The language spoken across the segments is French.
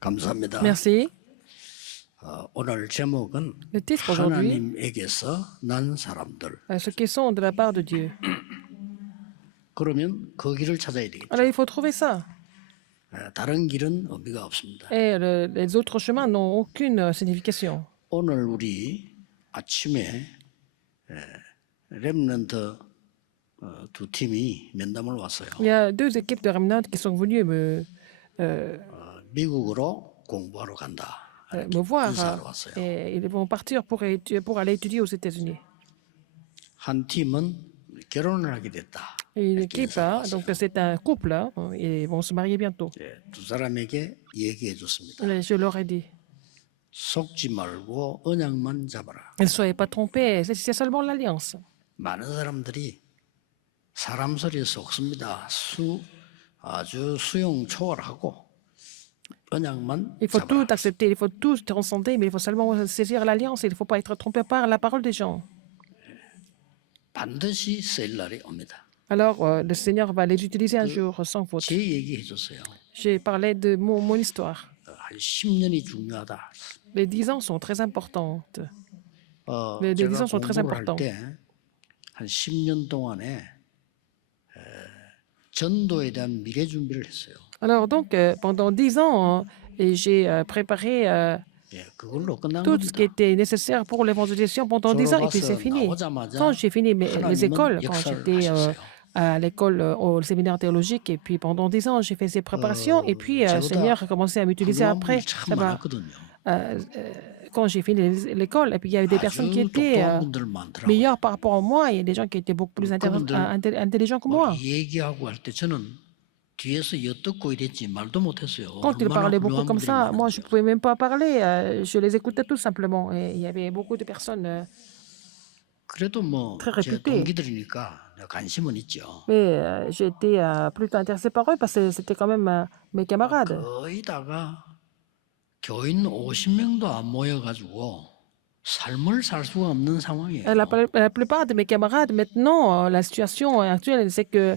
감사합니다. Merci. 오늘 제목은 Le titre aujourd'hui, 하나님에게서 난 사람들. ceux qui sont de la part de Dieu. 그러면 그 길을 찾아야 Alors 되겠죠. il faut trouver ça. 다른 길은 의미가 없습니다. Et les autres chemins n'ont aucune signification. 오늘 우리 아침에 렘넌트 두 팀이 면담을 왔어요. Il y a deux équipes de Remnant qui sont venues 미국으로 공부하러 간다. me voir 인사하러 왔어요. et ils vont partir pour aller étudier aux États-Unis. 한 팀은 결혼을 하게 됐다. Et une 이렇게 équipe, 인사가 donc 왔어요. c'est un couple, et ils vont se marier bientôt. 두 사람에게 얘기해 줬습니다. Et je leur ai dit, 속지 말고 언약만 잡아라. ne soyez pas trompés, c'est seulement l'alliance. 많은 사람들이 사람 소리에 속습니다. 아주 수용 초월하고 언약만 Il faut tout 잡아라. accepter, il faut tout transcender, mais il faut seulement saisir l'alliance. Il ne faut pas être trompé par la parole des gens. 반드시 쓰일 날이 옵니다. Alors, le Seigneur va les utiliser un jour sans faute. 제 얘기해 줬어요. J'ai parlé de mon histoire. 한 10년이 중요하다. Les 10 ans sont très importantes. Les 제가 10 ans sont très 공부를 할 importants. 때 한 10년 동안에 전도에 대한 미래 준비를 했어요. Alors, donc, pendant 10 ans, et j'ai préparé 그걸로 끝난 tout ce qui 겁니다. était nécessaire pour l'évangélisation pendant 10 ans, et puis c'est fini. Quand j'ai fini les écoles, quand j'étais à l'école, au séminaire théologique, et puis pendant 10 ans, j'ai fait ces préparations, et puis le Seigneur a commencé à m'utiliser après. 참 많았거든요. Quand j'ai fini l'école, et puis il y avait des personnes qui 아주 étaient 똑똑한 분들 많더라고요. meilleures par rapport à moi, et il y a des gens qui étaient beaucoup plus intelligents que moi. 얘기하고 할 때 저는 뒤에서 엿듣고 이랬지 말도 못했어요. Quand ils 얼마나 parlaient beaucoup 훌륭한 comme 분들이 ça, moi, je ne 많은데요. pouvais même pas parler. Je les écoutais tout simplement. Et il y avait beaucoup de personnes. 그래도 뭐 très 제 réputé. 동기들이니까 관심은 있죠. Mais j'étais plutôt intéressée par eux parce que c'était quand même mes camarades. 거의 다가 교인 50명도 안 모여가지고 삶을 살 수가 없는 상황이에요. La plupart de mes camarades, maintenant, la situation actuelle, c'est que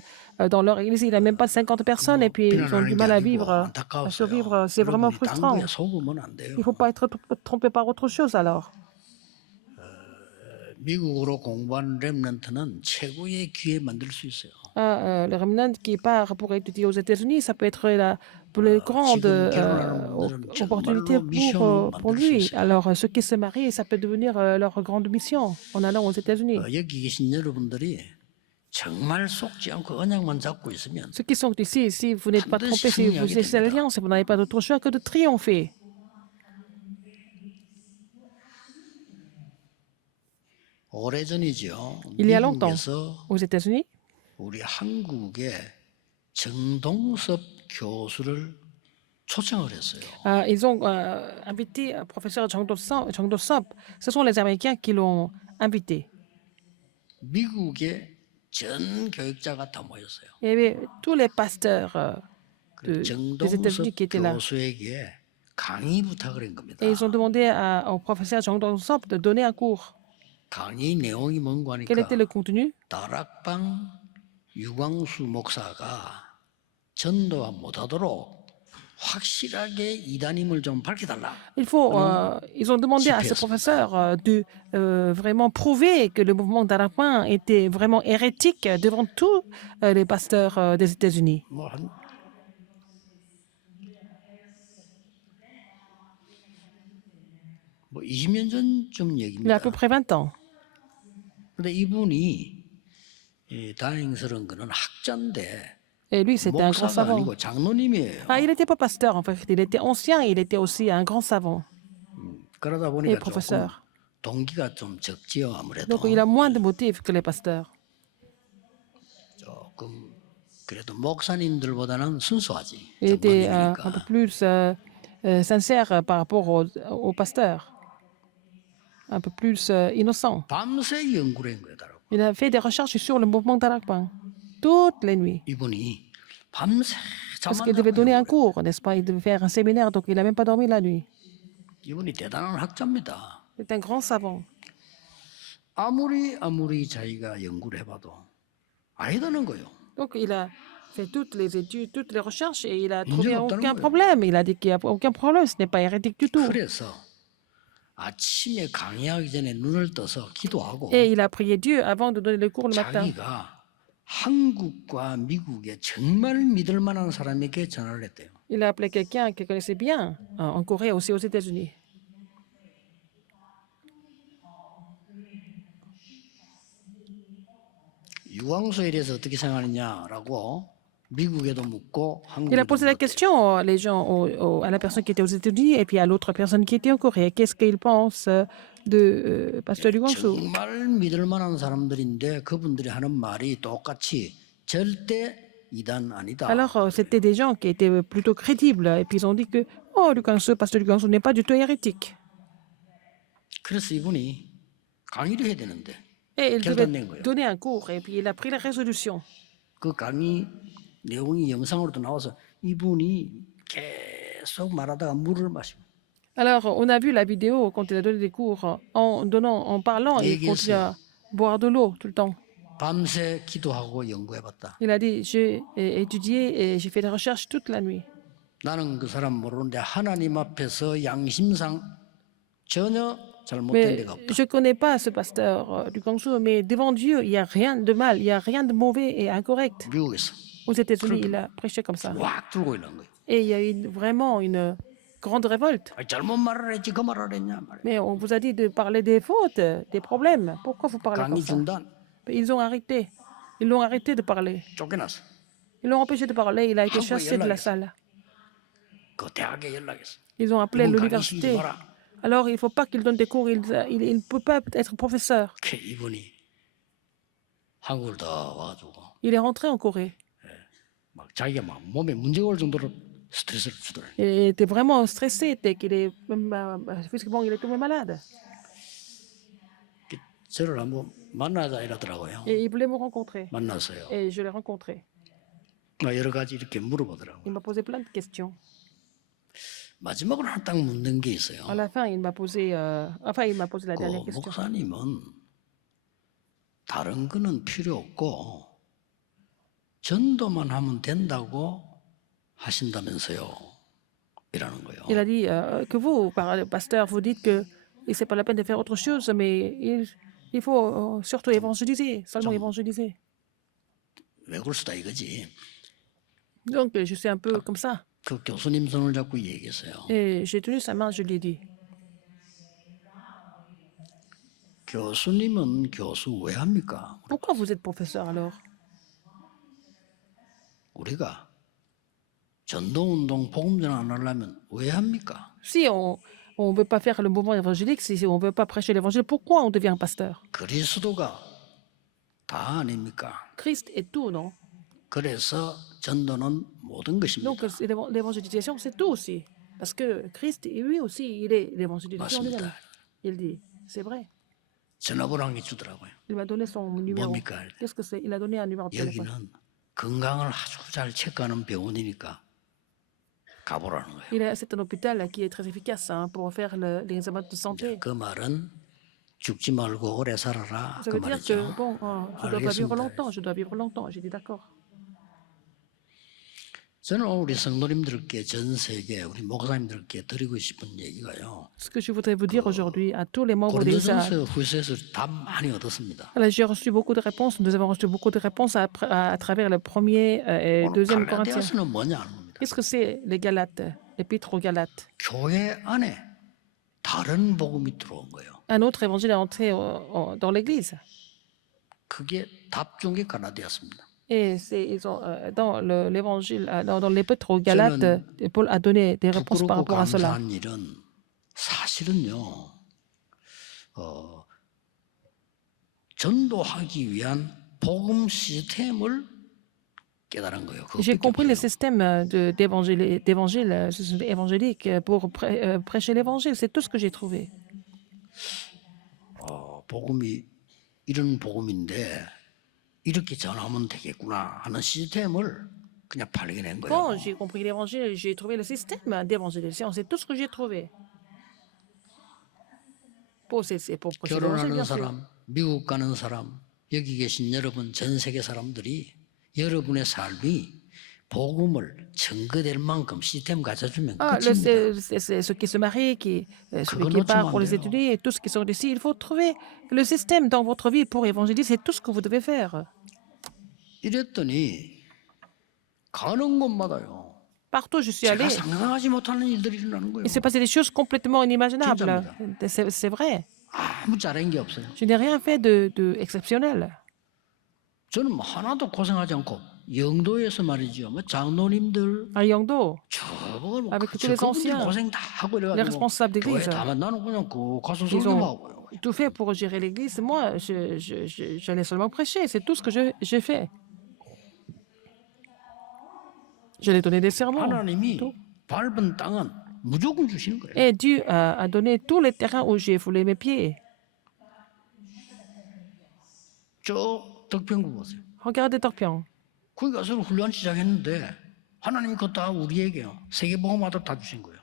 dans leur église, il n'y a même pas 50 personnes et puis ils ont du mal à vivre, à survivre. C'est vraiment frustrant. 당구에 속으면 안 돼요. Il ne faut pas être trompé par autre chose alors. 미국으로 공부하는 렘넌트는 최고의 기회 만들 수 있어요. Le remnant qui part pour étudier aux États-Unis, ça peut être la plus grande opportunité pour lui. Alors, ceux qui se marient, ça peut devenir leur grande mission en allant aux États-Unis. 여기 계신 여러분들이 정말 속지 않고 언약만 잡고 있으면 Ceux qui sont ici, si vous n'êtes pas trompés, si vous êtes l'alliance, vous n'avez pas d'autre choix que de triompher. 오래전이죠. Il y a longtemps, 미국에서 aux États-Unis, 우리 한국에 정동섭 교수를 초청을 했어요. ils ont invité un professeur Jang Do-sop. Ce sont les Américains qui l'ont invité. 미국의 전 교육자가 다 모였어요. Il y avait tous les pasteurs des 정동섭 États-Unis qui étaient là. 교수에게 강의 부탁을 한 겁니다. Et ils ont demandé au professeur Jang Do-sop de donner un cours. 강의 내용이 뭔가 Quel 하니까 était le contenu? 다락방 유광수 목사가 전도가 못하도록 확실하게 이단임을 좀 밝혀달라. Ils ont demandé à ce professeur de vraiment prouver que le mouvement d'Arapin était vraiment hérétique devant tous les pasteurs des États-Unis. 뭐 20년 전쯤 Il y a à 얘기입니다. peu près 20 ans. 근데 이분이 다행스러운 거는 학자인데 Et lui, c'était un grand 목사가 savant. 아니고 장로님이에요. Il n'était pas pasteur, en fait. Il était ancien et il était aussi un grand savant 그러다 et 보니까 조금 professeur. 동기가 좀 적지요 아무래도. Donc, il a moins de motifs que les pasteurs. 조금 그래도 목사님들보다는 순수하지. Il était un 장로님이니까. peu plus sincère par rapport aux pasteurs. Un peu plus innocent. 밤새 연구를 한 거예요. Il a fait des recherches sur le mouvement d'Arapin toutes les nuits. 이분이 밤새 Parce 잠안 qu'il devait 자고 donner un 연구를 해요. cours, n'est-ce pas? Il devait faire un séminaire, donc il n'a même pas dormi la nuit. 이분이 대단한 학자입니다. C'est un grand savant. 아무리 자기가 연구를 해봐도 아니다는 거예요. Donc il a fait toutes les études, toutes les recherches et il a 문제가 trouvé 없다는 aucun 거예요. problème. Il a dit qu'il n'y a aucun problème, ce n'est pas hérétique du tout. 그래서 아침에 강의하기 전에 눈을 떠서 기도하고 Et il a prié Dieu avant de donner le cours le matin. 자기가 한국과 미국에 정말 믿을 만한 사람에게 전화를 했대요. Il a appelé quelqu'un qu'il connaissait bien en Corée, aussi aux États-Unis. 유광수에 대해서 어떻게 생각하느냐라고 미국에도 묻고 Il a 한국에도 posé la 묻고 question, les gens, à la personne qui était aux États-Unis et puis à l'autre personne qui était en Corée. Qu'est-ce qu'ils pensent de Pasteur Lee Kwang-soo? 정말 믿을 만한 사람들인데 그분들이 하는 말이 똑같이 절대 이단 아니다. Alors, c'était des gens qui étaient plutôt crédibles. Et puis, ils ont dit que, oh, Lee Kwang-soo, Pasteur Lee Kwang-soo n'est pas du tout hérétique. 그래서 이분이 강의를 해야 되는데 Et il 결단 devait 낸 거예요. donner un cours. Et puis, il a pris la résolution. 그 강의 내용이 영상으로도 나와서 이분이 계속 말하다가 물을 마시고 Alors, on a vu la vidéo quand il a donné des cours en parlant, il continue à boire de l'eau tout le temps. 밤새 기도하고 연구해봤다. Il a dit, j'ai étudié et j'ai fait des recherches toute la nuit. 나는 그 사람 모르는데 하나님 앞에서 양심상 전혀 잘못된 Mais 데가 없다. je ne connais pas ce pasteur du Kwang-soo, mais devant Dieu, il n'y a rien de mal, il n'y a rien de mauvais et incorrect. 미국에서 Aux États-Unis, il a prêché comme ça. 확 들고 일어난 거예요. Et il y a eu vraiment une grande révolte. 잘못 말을 했지 그 말을 했냐 말이야. Mais on vous a dit de parler des fautes, des problèmes. Pourquoi vous parlez comme 강의 ça? 중단 Ils ont arrêté. Ils l'ont arrêté de parler. 쫓겨났어. Ils l'ont empêché de parler. Il a été Ah, chassé de la salle. 그 대학에 연락했어. Ils ont appelé 이분 강의 l'université. 시키지 마라. Alors, il ne faut pas qu'il donne des cours. Il ne peut pas être professeur. 이분이 한국을 더 와가지고 Il est rentré en Corée. 막 자기가 막 몸에 문제가 올 정도로 스트레스를 주더래. Il était vraiment stressé dès qu'il est physiquement, il est tombé malade. 저를 한번 만나자 이러더라고요. Et il voulait me rencontrer. 만났어요. Et je l'ai rencontré. 여러 가지 이렇게 물어보더라고요. Il m'a posé plein de questions. 마지막으로 하나 딱 묻는 게 있어요. À la fin, il m'a posé, il m'a posé la 그 dernière question. 목사님은 다른 거는 필요 없고 전도만 하면 된다고 하신다면서요. 이라는 거예요. Il a dit que vous, pasteur, vous dites que c'est pas la peine de faire autre chose, mais il faut surtout évangéliser, seulement évangéliser. 왜 그럴수다 이거지. Donc, je suis un peu comme ça. 그 교수님 손을 잡고 얘기했어요. Et j'ai tenu sa main, je lui ai dit, 교수님은 교수 왜 합니까? pourquoi vous êtes professeur alors? 우리가 전도운동 복음전환 안 하려면 왜 합니까? Si on ne veut pas faire le mouvement évangélique, si on ne veut pas prêcher l'évangile, pourquoi on devient pasteur? 그리스도가 다 아닙니까? Christ est tout, non? 그래서 전도는 모든 것입니다. Donc, l'évangélisation, c'est tout aussi. Parce que Christ, lui aussi, il est l'évangélisation lui-même. 맞습니다. Il dit, c'est vrai. 전화번호 한 개 주더라고요. Il m'a donné son numéro. 뭡니까? Qu'est-ce que c'est? Il a donné un numéro de téléphone. 여기는 건강을 아주 잘 체크하는 병원이니까 가보라는 거예요. C'est un hôpital qui est très efficace pour faire l'examen de santé. 그 말은 죽지 말고 오래 살아라 Ça 그 veut dire 말이죠. que, bon, je dois pas vivre longtemps, je dois vivre longtemps. J'ai dit d'accord. 저는 오늘 우리 성도님들께 전 세계 우리 목사님들께 드리고 싶은 얘기가요. Ce que je voudrais vous dire aujourd'hui à tous les membres des 고린도전서 후서에서 답 많이 얻었습니다. J'ai reçu beaucoup de réponses. Nous avons reçu beaucoup de réponses à travers le premier et 오늘 deuxième Corinthiens. 갈라디아서는 뭐냐 하는 겁니다. Qu'est-ce que c'est les Galates, l'épître aux Galates? 교회 안에 다른 복음이 들어온 거예요. Un autre évangile est entré dans l'église. 그게 답 중에 갈라디아서입니다. Et dans l'évangile, dans l'épître aux Galates, Paul a donné des réponses par 부끄럽고 rapport à cela. 감사한 일은 사실은요. 전도하기 위한 복음 시스템을 깨달은 거예요. J'ai 그것밖에 compris le 없어요. système d'évangile évangélique pour prêcher l'évangile. C'est tout ce que j'ai trouvé. 복음이 이런 복음인데 이렇게 전하면 되겠구나 하는 시스템을 그냥 발견한 거예요. Quand j'ai compris l'évangile, j'ai trouvé le système d'évangélisation. C'est tout ce que j'ai trouvé. C'est pour prêcher l'évangile, 결혼하는 bien sûr. 사람, 미국 가는 사람, 여기 계신 여러분 전 세계 사람들이 여러분의 삶이 복음을 증거될 만큼 시스템 갖춰주면 Ah, 끝입니다. ceux qui se marient, celui 그거 qui part 놓치면 pour 안 les 돼요. étudier, tous ceux qui sont ici, il faut trouver le système dans votre vie pour évangéliser. C'est tout ce que vous devez faire. 이랬더니 가는 곳마다요. Partout où je suis 제가 allé, 상상하지 못하는 일들이 일어나는 거예요. il s'est passé des choses complètement inimaginables. C'est vrai. 아무 잘한 게 없어요. Je n'ai rien fait de exceptionnel. 저는 뭐 하나도 고생하지 않고 영도에서 말이죠. 뭐 장로님들 À Yangdo, 저걸 avec tous les 그분들 anciens, 고생 다 하고 les 이래가지고 responsables 교회 d'église, 다 만나는 그냥 그 가서 ils 설교만 ont 하고요. tout fait pour gérer l'église. Moi, j'allais seulement prêcher. C'est tout ce que j'ai fait. J'allais donner des sermons. 하나님이 Tout. 밟은 땅은 무조건 주시는 거예요. Et Dieu a donné tous les terrains où j'ai foulé mes pieds. 저 덕평구 보세요. Regardez Torpion. 거기 가서 훈련 시작했는데 하나님이 그거 다 우리에게요. 세계복음화도 다 주신 거예요.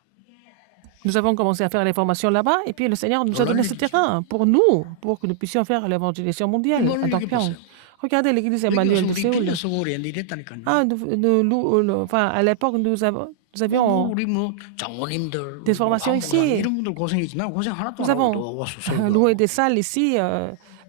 Nous avons commencé à faire les formations là-bas, et puis le Seigneur nous a donné ce terrain pour nous, pour que nous puissions faire l'évangélisation mondiale à Torpion. Regardez l'église 여기 Emmanuel 가서 de 우리 Séoul. 빌려 쓰고 그랬는데 이랬다니까요. Ah, enfin, à l'époque, nous avions 우리 뭐 장모님들, des formations ici. 이런 분들 고생했지. 난 고생 하나도 Nous 안 avons 하고 와서 설교. loué des salles ici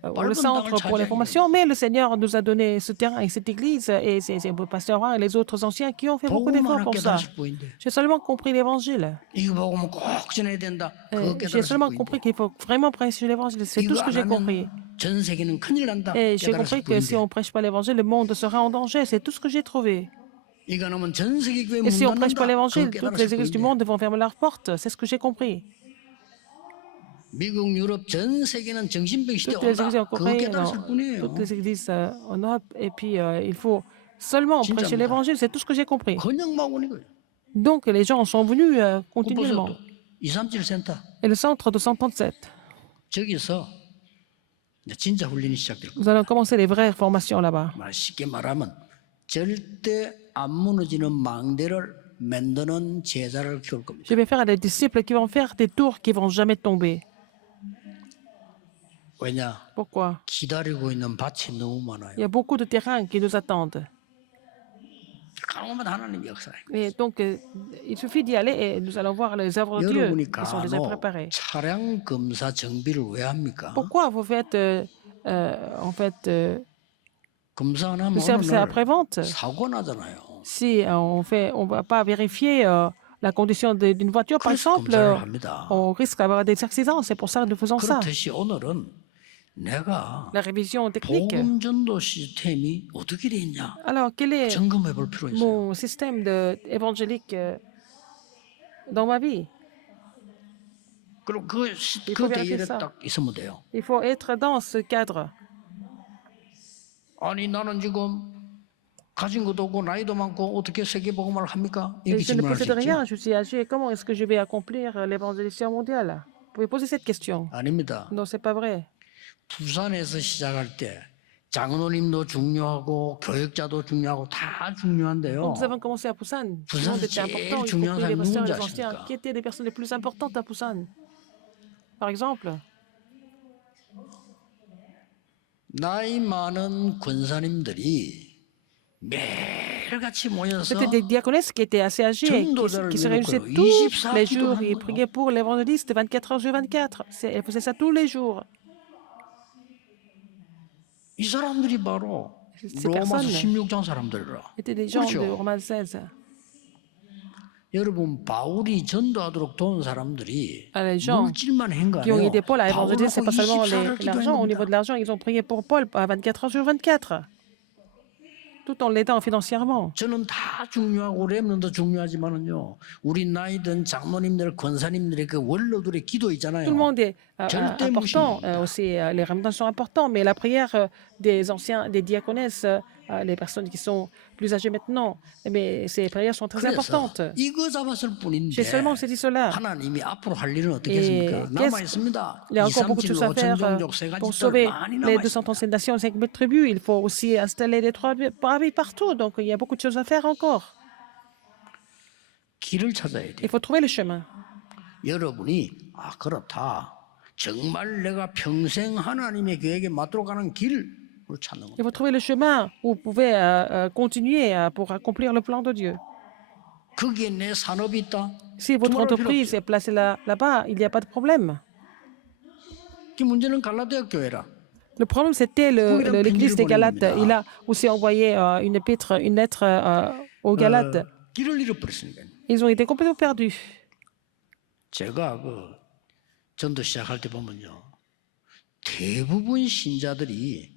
au le centre pour les formations, mais le Seigneur nous a donné ce terrain et cette église, et c'est le pasteur Juan et les autres anciens qui ont fait beaucoup 복음 d'efforts 하나 pour ça. 깨달았을 뿐인데 J'ai seulement compris l'évangile. 이거 복음은 꼭 전해야 된다. 그거 J'ai 깨달았을 seulement 뿐인데 compris qu'il faut vraiment prêcher l'évangile. C'est tout 이거 ce que 안 j'ai compris. 하면 전 세계는 큰일 난다. Et j'ai 깨달았을 compris que si 뿐인데 on ne prêche pas l'évangile, le monde sera en danger. C'est tout ce que j'ai trouvé. 이거 안 하면 전 세계 교회 Et 문 si on ne prêche 닫는다. pas 그거 l'évangile, toutes 깨달았을 les églises du 뿐인데 monde vont fermer leurs portes. C'est ce que j'ai compris. 미국, 유럽 전 세계는 정신병 시대 Toutes les églises 온다. en 그거 Corée, 깨달았을 뿐이에요. toutes les églises en Europe. Et puis, il faut seulement 진짜입니다. prêcher l'évangile. C'est tout ce que j'ai compris. 그냥 막 오는 거예요. Donc, les gens sont venus 그 보세요 continuellement. 또 237 센터 Et le centre de 137. 저기서 이제 진짜 훈련이 시작될 거예요. Nous allons commencer les vraies formations là-bas. 쉽게 말하면 절대 안 무너지는 망대를 만드는 제자를 키울 겁니다. Je vais faire des disciples qui vont faire des tours qui vont jamais tomber. 왜냐? Pourquoi? 기다리고 있는 밭이 너무 많아요. Il y a beaucoup de terrains qui nous attendent. 가능하면 하나님 역사에. Et donc, il suffit d'y aller et nous allons voir les œuvres de Dieu 여러분이 qui sont déjà 간혹 préparées. 차량 검사 정비를 왜 합니까? Pourquoi vous faites, en fait, 검사 안 하면 le service 어느 날 après-vente 사고 나잖아요. si on va pas vérifier la condition d'une voiture, par 그래서 exemple, 검사를 합니다. on risque d'avoir des accidents. C'est pour ça que nous faisons ça. 그렇듯이 오늘은 내가 La révision technique. 복음 전도 시스템이 어떻게 돼 있냐 Alors, quel est 점검해 볼 필요가 있어요. mon système évangélique dans ma vie? 그리고 그 faut 대열에 vérifier ça. 딱 있으면 돼요. Il faut être dans ce cadre. 아니 나는 지금 가진 것도 없고 나이도 많고 어떻게 세계 복음을 합니까? Et 이렇게 je ne 질문할 수 possède rien, 있죠. je suis âgé. Comment est-ce que je vais accomplir l'évangélisation mondiale? Vous pouvez poser cette question. 아닙니다. Non, c'est pas vrai. 부산에서 시작할 때 장로님도 중요하고 교육자도 중요하고 다 중요한데요. Quand nous avons commencé à Busan, tout le 부산에서 monde était 제일 important, y 중요한 compris les 사람이 pasteurs et 누군지 les anciens. 아십니까? Qui étaient les personnes les plus importantes à Busan? Par exemple, 나이 많은 권사님들이 매일같이 모여서 c'était des diaconesses qui étaient assez âgées, qui se réunissaient tous les jours et priaient pour l'évangéliste 24 heures sur 24. Elles faisaient ça tous les jours. 이 사람들이 바로 Ces 로마서 personnes 16장 사람들이라. étaient des gens de 그렇죠. Romains 16. 여러분 바울이 전도하도록 도운 사람들이 Les gens 물질만 한 거 qui ont 아니에요. aidé Paul à évangéliser, ce n'est pas seulement 24를 l'argent. Au niveau de l'argent, ils ont prié pour Paul à 24 heures sur 24, tout en l'aidant financièrement. 저는 다 중요하고 렘넌도 중요하지만은요. 우리 나이 든 장로님들, 권사님들의 그 원로들의 기도 있잖아요. Tout le monde est 절대 important. 무시합니다. Aussi, les ramadans sont importants, mais la prière des anciens, des diaconesses, les personnes qui sont plus âgées maintenant, mais ces prières sont très 그래서 importantes. 이거 잡았을 뿐인데 J'ai seulement saisi cela. 하나님이 앞으로 할 일은 어떻게 Et 했습니까? 남아 있습니다. il y a encore beaucoup de choses à faire 전종족 세 pour 가지 sauver 많이 les 남아 200 있습니다. anciennes nations, 5000 tribus. Il faut aussi installer les 3 braves partout. Donc, il y a beaucoup de choses à faire encore. 길을 찾아야 Il 돼요. faut trouver le chemin. 여러분이 그렇다. 정말 내가 평생 하나님의 계획에 맞도록 가는 길을 찾는 Et 거예요. vous trouvez le chemin où vous pouvez continuer pour accomplir le plan de Dieu. 거기에 내 산업이 있다. Si votre 두말할 필요 entreprise 없죠. est placée là-bas, il n'y a pas de problème. 그 문제는 갈라디아 교회라. Le problème, c'était 거기다 l'église 편지를 des 보낸 Galates. 겁니다. Il a aussi envoyé une lettre aux Galates. 길을 잃어버렸으니까. Ils ont été complètement perdus. 제가 그 전도 시작할 때 보면요. 대부분 신자들이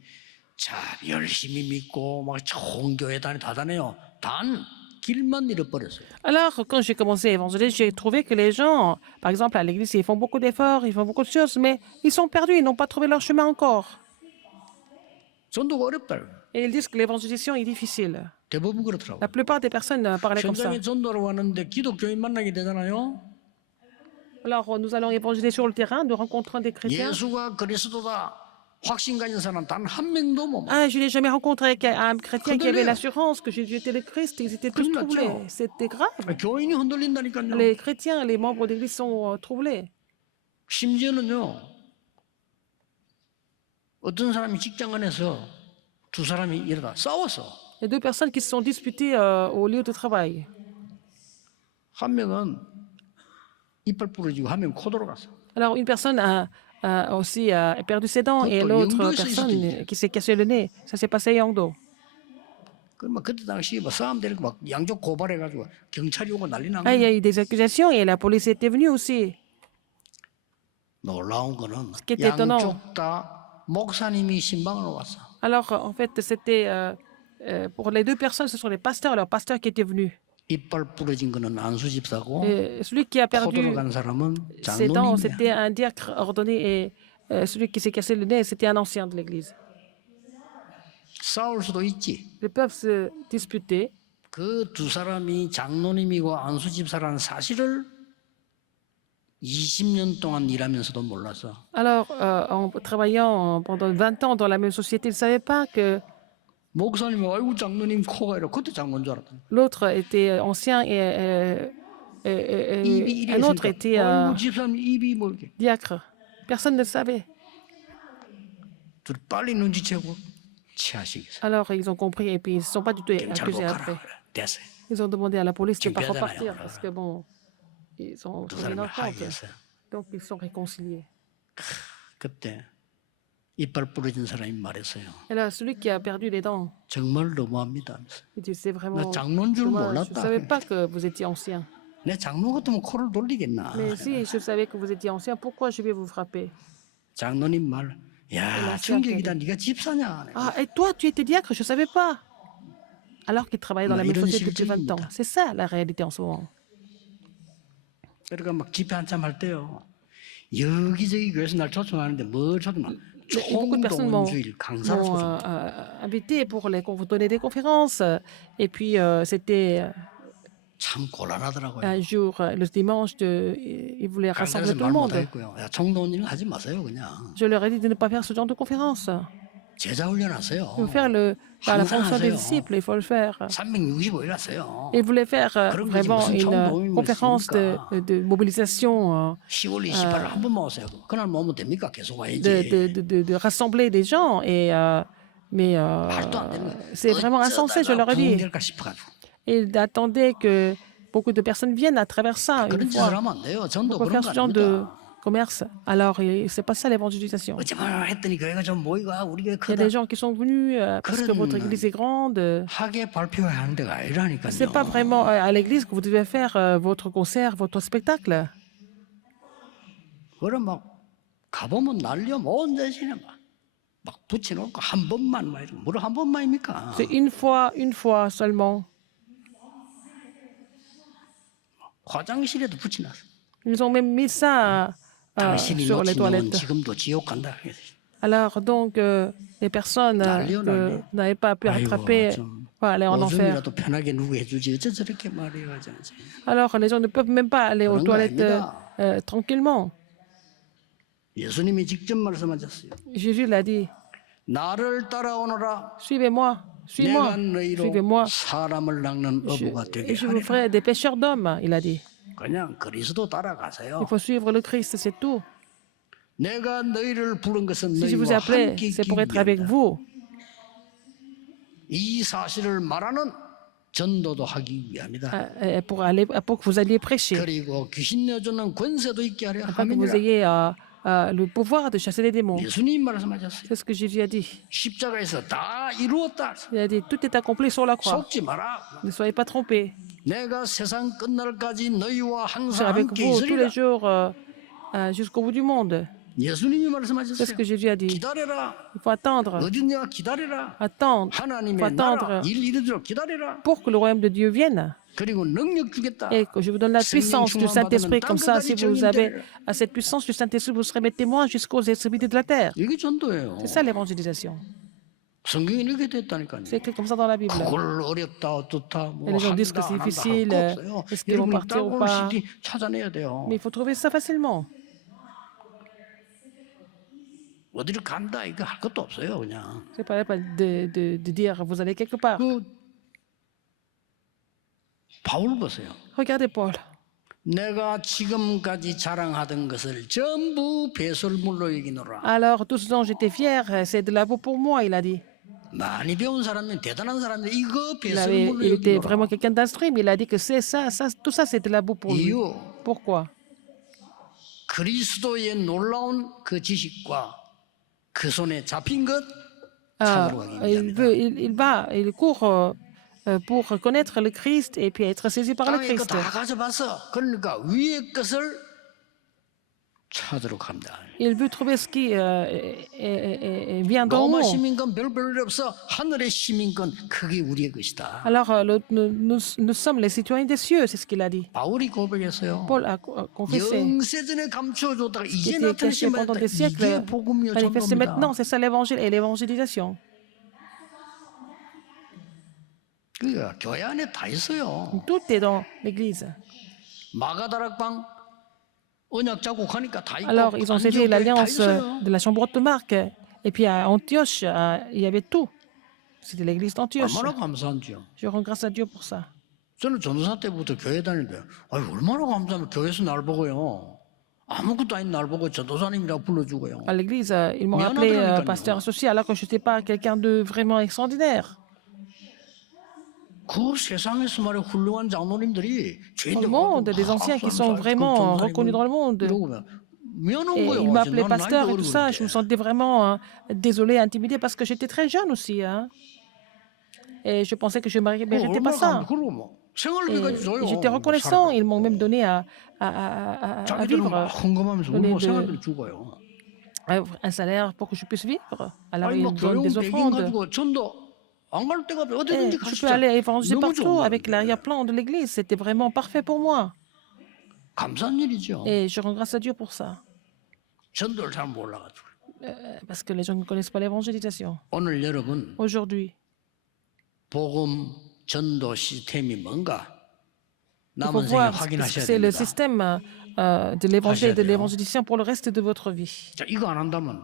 자 열심히 믿고 막 좋은 교회 다녀요. 단 길만 잃어버렸어요. Alors, quand j'ai commencé à évangéliser, j'ai trouvé que les gens, par exemple, à l'église, ils font beaucoup d'efforts, ils font beaucoup de choses, mais ils sont perdus, ils n'ont pas trouvé leur chemin encore. 전도가 어렵다. Et ils disent que l'évangélisation est difficile. 대부분 그렇더라고요. La plupart des personnes parlaient comme ça. 현장에 전도를 왔는데 기독교인 만나게 되잖아요. Alors, nous allons évangéliser sur le terrain, nous rencontrons des chrétiens. 예수가 그리스도다 확신 가진 사람 단 한 명도 못. Ah, je n'ai jamais rencontré un chrétien qui avait l'assurance que Jésus était le Christ. Ils étaient tous troublés. C'était grave. 교인이 흔들린다니까요. Les chrétiens, les membres d'église sont troublés. 심지어는요. 어떤 사람이 직장 안에서 두 사람이 이러다 싸웠어. Il y a deux personnes qui se sont disputées au lieu de travail. 한 명은 이빨 부러지고 한 명은 코 돌아갔어. Alors, une personne a aussi perdu ses dents et l'autre personne qui s'est cassé le nez. Ça s'est passé à Yangdo. 그럼 그때 당시 뭐 싸움 되고 막 양쪽 고발해가지고 경찰이 오고 난리 난 Ah, il y 거야. a eu des accusations et la police était venue aussi. 놀라운 거는 qui est étonnant. 양쪽 다 목사님이 신방을 왔어. Alors, en fait, c'était pour les deux personnes, ce sont les pasteurs, leurs pasteurs qui étaient venus. 이빨 부러진 거는 안수 집사고 Et celui qui a 코 perdu 돌아간 사람은 ses dents, 장로님이야. c'était un diacre ordonné et celui qui s'est cassé le nez, c'était un ancien de l'église. 싸울 수도 있지. Ils peuvent se disputer. 그 두 사람이 장로님이고 안수 집사라는 사실을 20년 동안 일하면서도 몰라서 Alors, en travaillant pendant 20 ans dans la même société, ils ne savaient pas que 목사님이 아이고 장로님 코가 이래 그때 장로인 줄 알았다. l'autre était ancien 입이 et un autre 이랬으니까 était 아이고 집사님 입이 뭐 이렇게 diacre. Personne ne le savait. 둘이 빨리 눈치채고 취하시겠어. Alors, ils ont compris et puis ils ne se sont pas du tout 경찰 accusés 가라 après. 그래. 됐어요. Ils ont demandé à la police de ne pas Tu peux aller repartir là-bas. parce que bon, ils ont 두 trouvé une 사람이 entente. 합의했어요. Donc, ils sont réconciliés. 그때 이빨 부러진 사람이 말했어요. Et là, celui qui a perdu les dents, 정말 너무합니다. il dit c'est vraiment. 나 장로인 줄 dommage. Je ne 몰랐다. savais pas que vous étiez ancien. 내 장로 같으면 코를 돌리겠나. Mais si je savais que vous étiez ancien, pourquoi je vais vous frapper? 장로님 말. 야, 정격이다. 네가 집사냐. Ah, et toi, tu étais diacre, je ne savais pas. Alors qu'il travaillait dans la même 이런 société depuis 20 ans. 실정입니다. C'est ça la réalité en ce moment. 그러니까 막 집회 한참 할 때요. 여기저기 교회에서 날 초청하는데 뭘 초청하나. Beaucoup de personnes m'ont 총동원주일 강사를 초청. invité pour vous donner des conférences. Et puis, c'était 참 곤란하더라고요. un jour, le dimanche, ils voulaient rassembler 강사에서 tout le 말 monde. 못하겠고요. 야, 총동원일 하지 마세요, 그냥. Je leur ai dit de ne pas faire ce genre de conférence. 제자 훈련하세요. Il faut faire la fonction des 하세요. disciples, il faut le faire. 365일 하세요. Ils voulaient faire 그런 게 vraiment 무슨 총동원이 une conférence de mobilisation, 10월 28일 한 번만 오세요. 그날 뭐 오면 됩니까? 계속 와야지. de rassembler des gens. Mais 말도 안 되는 거예요. c'est vraiment insensé, je leur ai dit. 부흥될까 싶어가지고. Ils attendaient que beaucoup de personnes viennent à travers ça. Une 그런 짓을 fois. 하면 안 돼요. 전도 Pourquoi 그런 faire 거 ce genre de 아닙니다. commerce? Alors, c'est pas ça l'évangélisation. 어쩌면 했더니 교회가 좀 모이고 우리 교회 Il y a 크다. des gens qui sont venus parce que votre église est grande. 하게 발표해야 하는 데가 아니라니까요. C'est pas vraiment à l'église que vous devez faire votre concert, votre spectacle. 그럼 막 가보면 난리야 온 대신에 막 붙여놓고 한 번만 막 이러고 뭘 한 번만입니까? C'est une fois seulement. 화장실에도 붙여놨어. Ils ont même mis ça 당신이 sur les 놓친 놈은 toilettes. 지금도 지옥 간다. Alors, donc, les personnes 난리요, que 난리. n'avaient pas pu 아이고, rattraper 좀 vont aller en enfer. 오줌이라도 편하게 누구 해주지 어째 저렇게 말이에요. Alors, les gens ne peuvent même pas aller aux 그런 거 toilettes 아닙니다. tranquillement. 예수님이 직접 말씀하셨어요. Jésus l'a dit, 나를 따라오너라. suivez-moi, 내가 suivez-moi, 너희로 suivez-moi. 사람을 낚는 어부가 되게 Et je vous 하리라. ferai des pêcheurs d'hommes, il a dit. 그냥 그리스도 따라가세요. Il faut suivre le Christ, c'est tout. 내가 너희를 부른 것은 Si je vous ai 너희와 appelé, 함께 c'est 있기 pour être avec 위함이다. vous. 이 사실을 말하는 전도도 하기 위함이다. pour que vous alliez prêcher, 그리고 귀신 내주는 권세도 있게 하려 afin que vous 함이니라. ayez le pouvoir de chasser les démons. 예수님 말씀하셨어요. C'est ce que Jésus a dit. 십자가에서 다 이루었다. Il a dit, tout est accompli sur la croix. 속지 마라. Ne soyez pas trompés. 내가 세상 끝날까지 너희와 Je serai 항상 avec 함께 vous tous les 있으리라. jours jusqu'au bout du monde. 예수님이 C'est ce 말씀하셨어요. que Jésus a dit. 기다려라. Il faut attendre, 어디냐 기다려라. attendre. Il faut 하나님의 나라 attendre 일 이루도록 기다려라. pour que le royaume de Dieu vienne. 그리고 능력 주겠다. Et que je vous donne la puissance du Saint-Esprit. Comme ça, si vous avez à cette puissance du Saint-Esprit, vous serez mes témoins jusqu'aux extrémités de la terre. 이게 전도예요. C'est ça l'évangélisation. 성경에 이렇게 됐다니까요. C'est écrit comme ça dans la Bible. 그걸 어렵다 어떻다 Et 뭐 les gens disent 한다 que c'est 안 한다 difficile, 할 거 없어요. est-ce qu'ils vont 여러분이 partir ou 따고 pas? CD 찾아내야 돼요. Mais il faut trouver ça facilement. 어디를 간다 이거 할 것도 없어요 그냥. C'est pas la peine de dire vous allez quelque part. 그 바울 보세요. Regardez Paul. 내가 지금까지 자랑하던 것을 전부 배설물로 여기노라. Alors, tout ce dont j'étais fier, c'est de la boue pour moi, il a dit. 많이 배운 사람이 대단한 사람인데 이거 Il 배설물로 était 여기노라. vraiment quelqu'un d'instruit, mais il a dit que c'est ça, tout ça, c'est de la boue pour lui. 이유 Pourquoi? 그리스도의 놀라운 그 지식과 그 손에 잡힌 것 Ah, 참으로 가기 위함이다. il court pour connaître le Christ et puis être saisi par le 땅의 Christ. 거다 가져봤어. 그러니까 위의 것을 찾도록 합니다. Il veut trouver ce qui vient d'en 로마 haut. 시민권 별볼일 없어. 하늘의 시민권 그게 우리의 것이다. Alors, nous sommes les citoyens des cieux, c'est ce qu'il a dit. 바울이 고백했어요. Paul a confessé. 영세전에 감추어줬다가 Qui 이제 était caché 나타내신 pendant des 말이다. siècles, 이게 복음이요 manifesté maintenant, 전도입니다. c'est ça l'évangile et l'évangélisation. 그러니까 교회 안에 다 있어요. Tout est dans l'église. 마가다락방 언약 자국하니까 다 있고 Alors, ils ont saisi 안디옥에 다 l'alliance 있어요. de la chambre haute de Marc. Et puis à Antioche, il y avait tout. C'était l'église d'Antioche. 얼마나 감사한지요. Je rends grâce à Dieu pour ça. 저는 전도사 때부터 교회 다니는데 얼마나 감사하면 교회에서 날 보고요. 아무것도 아닌 날 보고 전도사님이라고 불러주고요. À l'église, ils m'ont Mais on appelé entend pasteur associé alors que je n'étais pas quelqu'un de vraiment extraordinaire. 그 세상에서 말해 훌륭한 장로님들이 Dans le monde, des anciens qui sont vraiment reconnus dans le monde. Et ils m'appelaient pasteur et tout ça. Je me sentais vraiment désolée, intimidée parce que j'étais très jeune aussi. Hein. Et je pensais que je ne méritais pas ça. Et j'étais reconnaissant. Ils m'ont même donné à vivre, 헌금하면서 죽어요. un salaire pour que je puisse vivre. Alors 아니 ils 뭐 me donnent 교육 des 배경 offrandes. 가지고 전도 안 갈 데가 없어요. Et 어디든지 je 가시죠. peux aller évangéliser 너무 partout 좋은 avec 건데. l'arrière-plan de l'église. C'était vraiment parfait pour moi. 감사한 일이죠. Et je rends grâce à Dieu pour ça. 전도를 잘 몰라가지고. Parce que les gens ne connaissent pas l'évangélisation. 오늘 여러분 Aujourd'hui, 복음 전도 시스템이 뭔가 il faut 남은 생에 voir ce que 확인하셔야 c'est le 됩니다. système de l'évangile et de l'évangélisation pour le reste de votre vie. 자, 이거 안 한다면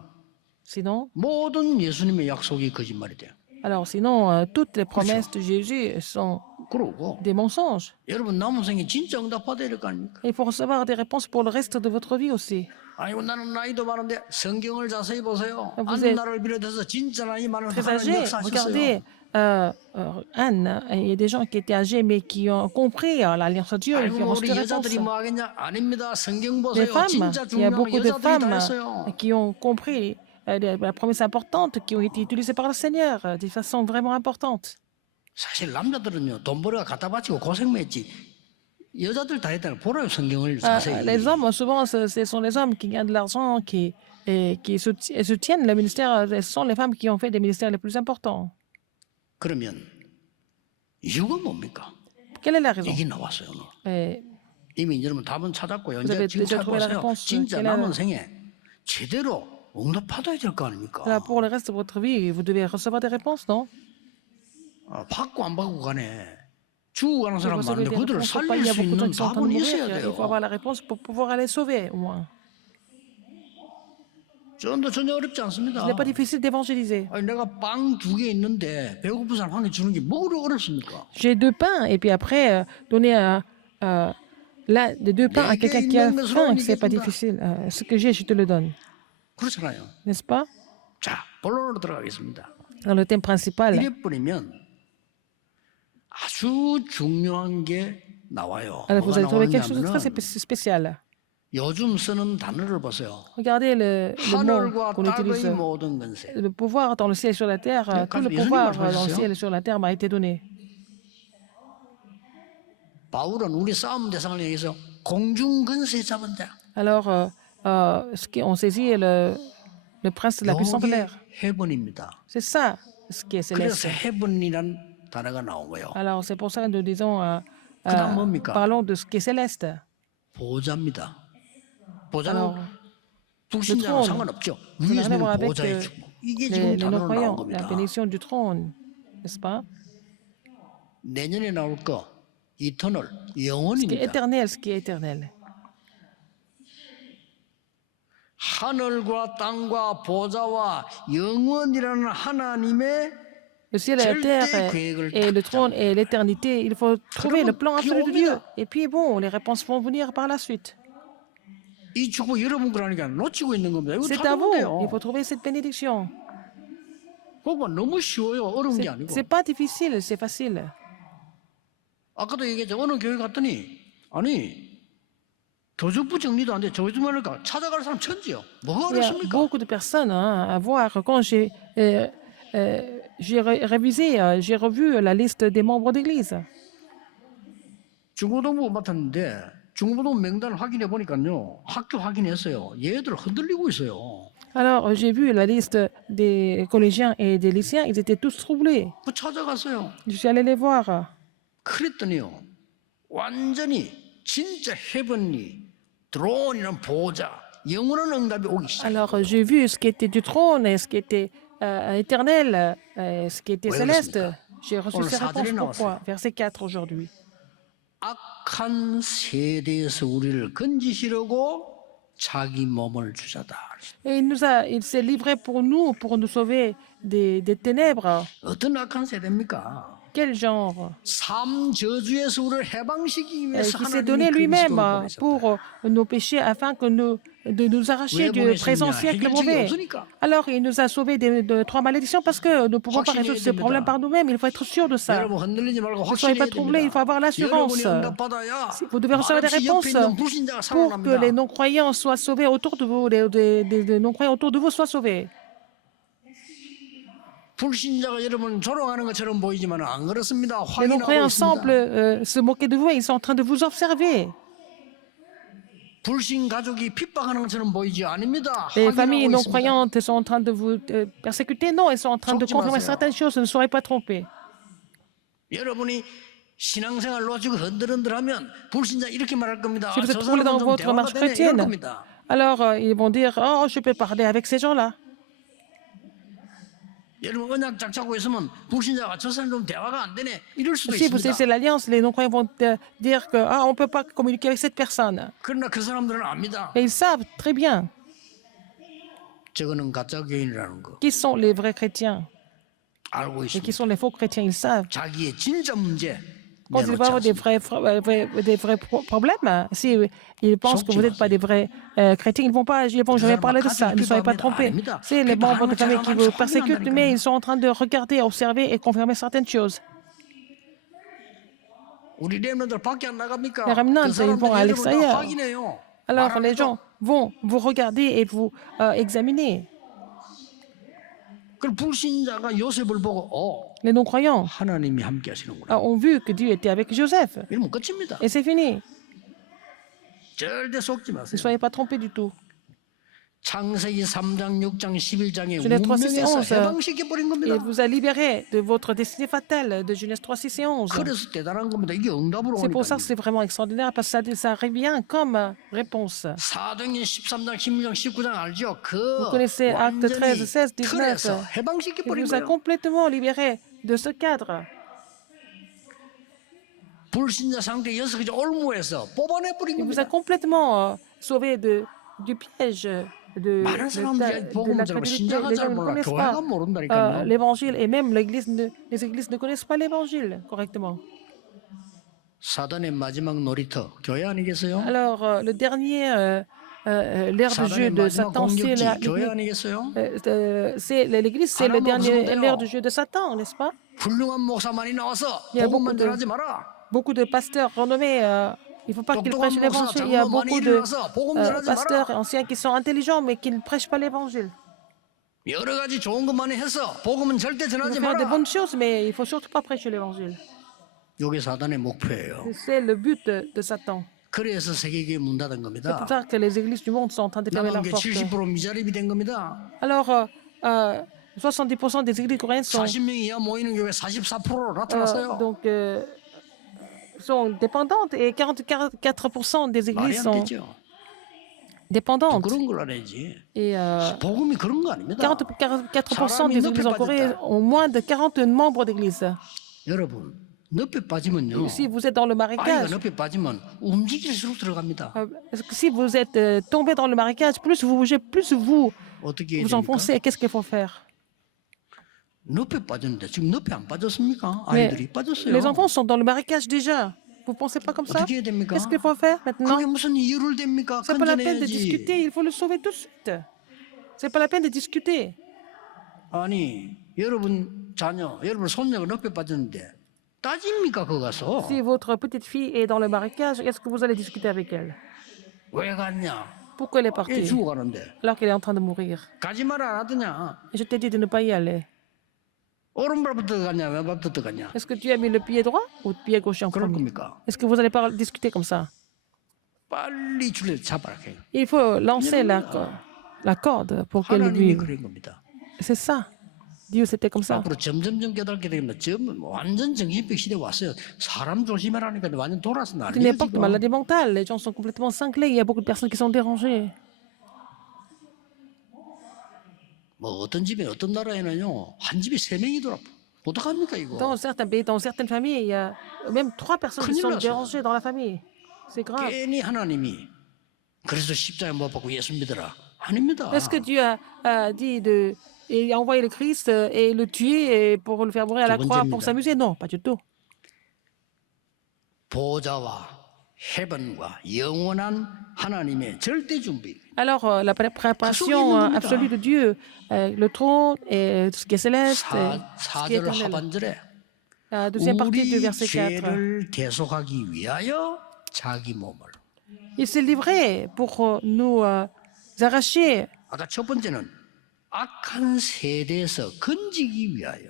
Sinon, 모든 예수님의 약속이 거짓말이 돼요. alors sinon, toutes les promesses de Jésus sont 그러고 des mensonges. 여러분 남은 생에 진짜 응답 받아야 될 거 아닙니까? Il faut recevoir des réponses pour le reste de votre vie aussi. 아니고 나는 나이도 많은데 성경을 자세히 보세요. Vous êtes 안나를 비롯해서 진짜 나이 많은 Très 하나님 âgés. 역사하셨어요. Regardez, Anne, il y a des gens qui étaient âgés mais qui ont compris l'alliance de Dieu et qui 아이고 ont 뭐 reçu 우리 des réponses. 여자들이 뭐 하겠냐? 아닙니다. 성경 Les 보세요. femmes, 진짜 il y a 중요한 beaucoup de 여자들이 다 femmes 했어요. qui ont compris la promesse importante qui ont été utilisées par le Seigneur de façon vraiment importante. 사실 남자들은요 돈 벌어 갖다 바치고 고생했지. 여자들 다 했다는 보라요 성경을 자세히. Les hommes, souvent, ce sont les hommes qui gagnent de l'argent, qui soutiennent le ministère. Ce sont les femmes qui ont fait des ministères les plus importants. 그러면 이유가 뭡니까? Quelle est la raison? 이게 나왔어요 오늘. Et 이미 여러분 답은 찾았고요. Vous avez 이제 지금 déjà trouvé la 찾아보세요. réponse. 진짜 Quelle est 남은 la- 생에 제대로 응답 받아야 될 거 아닙니까? là, pour le reste de votre vie, vous devez recevoir des réponses, non? 받고 안 받고 간에 죽어가는 Vous 사람 recevez 많은데 des 그들을 réponses ou pas? Il y 살릴 a 수 beaucoup de gens 있는 qui sont en train de 답은 mourir. 있어야 Il 돼요. faut avoir la réponse pour pouvoir les sauver, au moins. 전도 전혀 어렵지 않습니다. Ce n'est pas difficile d'évangéliser. 아니, 내가 빵 2개 있는데 배고픈 사람한테 주는 게 뭐가 어렵습니까? J'ai 2 pains, et puis après, donner des 2 pains à quelqu'un qui a faim, c'est pas difficile. Ce que j'ai, je te le donne. 그렇잖아요. N'est-ce pas? 자, 본론으로 들어가겠습니다. dans le thème principal. 이래버리면 아주 중요한 게 나와요. Alors, vous 뭐가 allez trouver quelque chose de très 나오냐면은 spécial. 요즘 쓰는 단어를 보세요. Regardez le mot 하늘과 qu'on utilise. 땅의 모든 권세. Le pouvoir dans le ciel et sur la terre, tout le 예수님 pouvoir dans le 말씀하셨어요. ciel et sur la terre m'a été donné. 바울은 우리 싸움 대상을 얘기해서 공중 권세 잡은 자. Alors, on saisit le prince de la puissance de 요게 l'air. 헤븐입니다. C'est ça ce qui est 그래서 céleste. 헤븐이란 단어가 나온 거예요. Alors, c'est pour ça que nous disons, 그다음 뭡니까? parlons de ce qui est céleste. 보좌입니다. 보좌는 Alors, 불신자와 le trône. 상관없죠. Ça n'a rien à voir 위에서는 avec 보좌의 주고. 이게 les 지금 단어로 나온 non-croyants, la 겁니다. bénédiction du trône, n'est-ce pas? 내년에 나올 거 이터널 Ce qui est 영원입니다. éternel, ce qui est éternel. 하늘과 땅과 보좌와 영원이라는 하나님의 Le ciel et la terre et le trône et l'éternité, il faut trouver le plan absolu de Dieu. Et puis bon, les réponses vont venir par la suite. 이 축복 여러분 거라니까 놓치고 있는 겁니다. 이거 C'est à 찾으면 vous. Il 돼요. faut trouver cette bénédiction. 그거 너무 쉬워요. 어려운 게 아니고. C'est pas difficile, c'est facile. 아까도 얘기했죠. 어느 교회 갔더니 아니 교주부 정리도 안 돼. 저주만 할까 찾아갈 사람 천지요. 뭐가 Il y a 어렵습니까? beaucoup de personnes à voir. Quand j'ai révisé, j'ai revu la liste des membres d'église. 중고등부 맡았는데 중고등부 명단 확인해 보니까요. 학교 확인했어요. 얘들 흔들리고 있어요. Alors, j'ai vu la liste des collégiens et des lycéens, ils étaient tous troublés. 그 찾아갔어요. Je suis allé les voir. 그랬더니요. 완전히 진짜 헤븐리 드론이란 보좌 영원한 응답이 오기 시작. Alors, j'ai vu ce qui était du trône et ce qui était éternel, et ce qui était Oui, céleste. 그렇습니까? J'ai reçu 오늘 ces réponses. 사절이 Pourquoi? 나왔어요. Verset 4 aujourd'hui. 악한 세대에서 우리를 건지시려고 자기 몸을 주자다. Et il s'est livré pour nous sauver des ténèbres. 어떤 악한 세대입니까? Quel genre? 삶 저주에서 우리를 해방시키기 위해서 Qui s'est donné 하나님이 그 lui-même 시간을 보내셨다. pour nos péchés afin de nous arracher 왜 du 보내셨냐? présent siècle 해결책이 mauvais. 없으니까. Alors, il nous a sauvés de 3 malédictions parce que nous ne pouvons pas résoudre ce problème par nous-mêmes. Il faut être sûr de ça. 여러분 흔들리지 말고 Ne soyez 확실히 pas 해야 troublés, il faut 됩니다. avoir l'assurance. 여러분이 응답받아야 Vous devez recevoir des 말없이 옆에 réponses 있는 불신자가 pour que les 살아납니다. non-croyants soient sauvés autour de vous, les non-croyants autour de vous soient sauvés. 불신자가 여러분 조롱하는 것처럼 보이지만 안 그렇습니다. Les 확인하고 non-croyants 있습니다. semblent se moquer de vous et ils sont en train de vous observer. 불신 가족이 핍박하는 것처럼 보이지 아닙니다. Les familles 확인하고 있습니다. non-croyantes sont en train de vous persécuter. Non, elles sont en train de 속지 confirmer 마세요. certaines choses. Ne soyez pas trompés. 여러분이 신앙생활 놓치고 흔들흔들하면 불신자 이렇게 말할 겁니다. Si vous êtes 저 troublés 사람은 dans 좀 votre 대화가 marche 되네 이럴 chrétienne, 겁니다. alors ils vont dire, oh, je peux parler avec ces gens-là. 여러분 언약 짝 잡고 있으면 불신자가 저 사람 좀 대화가 안 되네 이럴 수도 Si vous 있습니다. cessez l'alliance, les non-croyants vont dire que on ne peut pas communiquer avec cette personne. 그러나 그 사람들은 압니다. Et ils savent très bien 저거는 가짜 교인이라는 거 qui sont les vrais chrétiens 알고 et qui 있습니다. sont les faux chrétiens. Ils savent. 자기의 진짜 문제 Quand ils vont avoir des vrais problèmes, si ils pensent que vous n'êtes pas des vrais chrétiens, ils vont jamais parler de ça. Ne soyez pas trompés. C'est les membres de famille qui vous persécutent, mais ils sont en train de regarder, observer et confirmer certaines choses. 우리 렘넌들 밖에 안 나갑니까? Les remnants, 그 ils vont à 사람들 l'extérieur. 확인해요. Alors les gens vont vous regarder et vous examiner. 그 불신자가 요셉을 보고 Les non-croyants 하나님이 함께 하시는구나. ont vu que Dieu était avec Joseph. 이러면 끝입니다. Et c'est fini. 절대 속지 Ne 마세요. soyez pas trompés du tout. 창세기 3장, 6장, 11장에 Genèse 3, 6 et 운명에서 11. 해방시켜 버린 겁니다. Il vous a libéré de votre destinée fatale de Genèse 3, 6 et 11. 그래서 대단한 겁니다. 이게 응답으로 C'est pour ça 오니까. que c'est vraiment extraordinaire parce que ça revient comme réponse. 사도행전 13장, 16장, 19장 알죠? 그 Vous connaissez Actes 13, 16, 19. 틀에서 해방시켜 Il 버린 vous a 거예요. complètement libéré de ce cadre. 불신자 상태 여섯 가지 올무에서 뽑아내 버린 Il vous a 겁니다. complètement sauvé du piège de 많은 사람들이 la 복음을 잘 crédulité. 신자가 Les 잘 gens ne 몰라. connaissent 교회가 pas 모른다니까요. l'évangile et même les églises ne connaissent pas l'évangile correctement. 사단의 마지막 놀이터 교회 아니겠어요? Alors, le dernier l'ère de jeu 사단의 de 마지막 Satan, c'est 공격지 교회 아니겠어요? l'Église, c'est 하나님 없으면 l'ère de jeu de Satan, n'est-ce pas? 훌륭한 목사만이 나와서 Il y a 복음만 전하지 마라. beaucoup de pasteurs renommés. Il ne faut pas qu'ils 똑똑한 prêchent 목사, l'évangile. Il y a 장로 많이 beaucoup de 일어나서 복음 전하지 pasteurs 마라. anciens qui sont intelligents, mais qui ne prêchent pas l'évangile. 여러 가지 좋은 것만이 해서 복음은 절대 Ils vont 전하지 faire des 마라. bonnes choses, mais il ne faut surtout pas prêcher l'évangile. 이게 사단의 목표예요. C'est le but de Satan. 그래서 세계교회 문 닫은 C'est 겁니다. pour ça que les églises du monde sont en train de fermer 남은 leurs 게 portes. 70% 미자립이 된 겁니다. Alors, 70% des églises coréennes 40명 이하 모이는 교회 44% 나타났어요. sont dépendantes et 44% des 말이 églises 안 sont 되죠. dépendantes. 그런 걸 알아야지. Et 복음이 그런 거 아닙니다. 44% des églises en Corée ont moins de 40 membres d'église. 여러분, 늪에 빠지면요. Si vous êtes dans le 아이가 marécage, 늪에 빠지면 움직일수록 들어갑니다. si vous êtes tombé dans le marécage, plus vous bougez, plus vous 어떻게 해야 vous 됩니까? enfoncez. Qu'est-ce qu'il faut faire? 늪에 빠졌는데 지금 늪에 안 빠졌습니까? Mais 아이들이 빠졌어요. les enfants sont dans le marécage déjà. Vous pensez pas comme ça? 어떻게 해야 됩니까? Qu'est-ce qu'il faut faire maintenant? 그게 무슨 이유를 됩니까? C'est pas la peine de 건져내야지. discuter, il faut le sauver tout de suite. C'est pas la peine de discuter. 아니, 여러분 자녀, 여러분 손녀가 늪에 빠졌는데 따집니까 그거 가서? Si votre petite fille est dans le marécage, est-ce que vous allez discuter avec elle? 왜 갔냐? Pourquoi elle est 얘 partie 죽어가는데 alors qu'elle est en train de mourir? 가지 마라 안 하더냐? Et je t'ai dit de ne pas y aller. 오른발부터 갔냐 왼발부터 갔냐? Est-ce que tu as mis le pied droit ou le pied gauche en 그럴 premier? 겁니까? Est-ce que vous allez pas discuter comme ça? 빨리 줄을 잡아라. Il faut lancer la corde pour qu'elle 하나님이 vive. 그런 겁니다. C'est ça. Dieu, c'était comme ça. 앞으로 점점점 깨닫게 됩니다. 완전 정신병 시대 왔어요. 사람 조심하라니까 완전 돌아서 C'est une 난리예요 époque de 지금. maladie mentale. Les gens sont complètement cinglés. Il y a beaucoup de personnes qui sont dérangées. 뭐 어떤 집에 어떤 나라에는요 한 집에 3명이 어떡합니까 이거? Dans certains pays, dans certaines familles, il y a même 3 personnes qui 큰일 sont 났어요. dérangées dans la famille. C'est grave. 괜히 하나님이 그래서 십자가에 못 박고 예수 믿어라 아닙니다. Est-ce que Dieu a dit et a envoyé le Christ et le tuer pour le faire mourir à la croix pour s'amuser? Non, pas du tout. 보좌와 해변과 영원한 하나님의 절대 준비. Alors, la préparation absolue de Dieu, le trône et tout ce qui est céleste, et tout ce qui est 4절 éternel. 하반절에 La deuxième partie du 우리 verset 4. 죄를 대속하기 위하여 자기 몸을. Il s'est livré pour nous arracher. 아까 첫 번째는 악한 세대에서 건지기 위하여.